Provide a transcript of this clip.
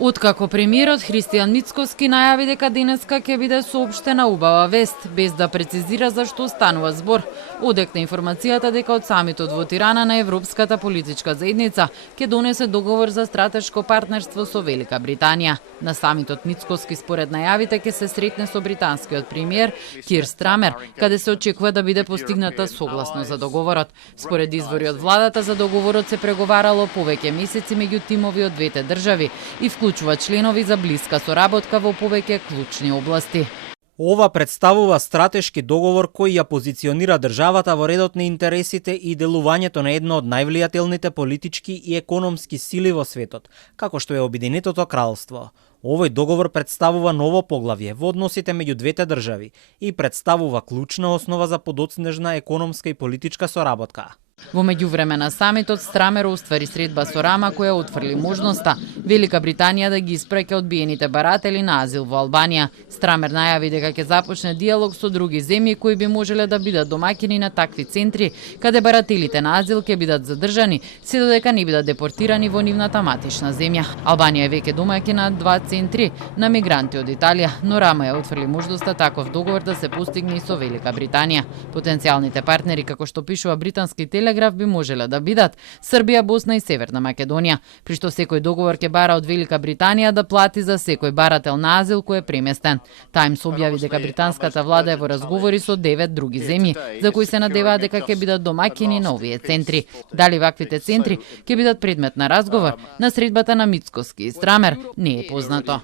Откако премиерот Христијан Мицкоски најави дека денеска ќе биде соопштена убава вест, без да прецизира за што станува збор, одекна информацијата дека од самитот во Тирана на Европската политичка заедница ќе донесе договор за стратешко партнерство со Велика Британија. На самитот Мицкоски според најавите ќе се сретне со британскиот премиер Кир Страмер, каде се очекува да биде постигната согласно за договорот. Според извори од владата, за договорот се преговарало повеќе месеци меѓу тимови од двете држави и вклучува членови за блиска соработка во повеќе клучни области. Ова представува стратешки договор кој ја позиционира државата во редот на интересите и делувањето на едно од највлијателните политички и економски сили во светот, како што е Обединетото кралство. Овој договор представува ново поглавје во односите меѓу двете држави и представува клучна основа за подоцнежна економска и политичка соработка. Во меѓувреме на самитот Страмер оствари средба со Рама која отфрли можноста Велика Британија да ги испраќа одбиените баратели на азил во Албанија. Страмер најави дека ќе започне диалог со други земји кои би можеле да бидат домаќини на такви центри, каде барателите на азил ќе бидат задржани, се додека не бидат депортирани во нивната матична земја. Албанија е веќе домаќин на 2 центри на мигранти од Италија, но Рама ја отфрли можноста таков договор да се постигне и со Велика Британија. Потенцијалните партнери, како што пишува британски телеграф, би можеле да бидат Србија, Босна и Северна Македонија, при што секој договор ќе бара од Велика Британија да плати за секој барател на азил кој е преместен. Тајмс објави дека британската влада е во разговори со 9 други земји, за кои се надеваат дека ќе бидат домаќини на овие центри. Дали ваквите центри ќе бидат предмет на разговор на средбата на Мицкоски и Страмер не е познато.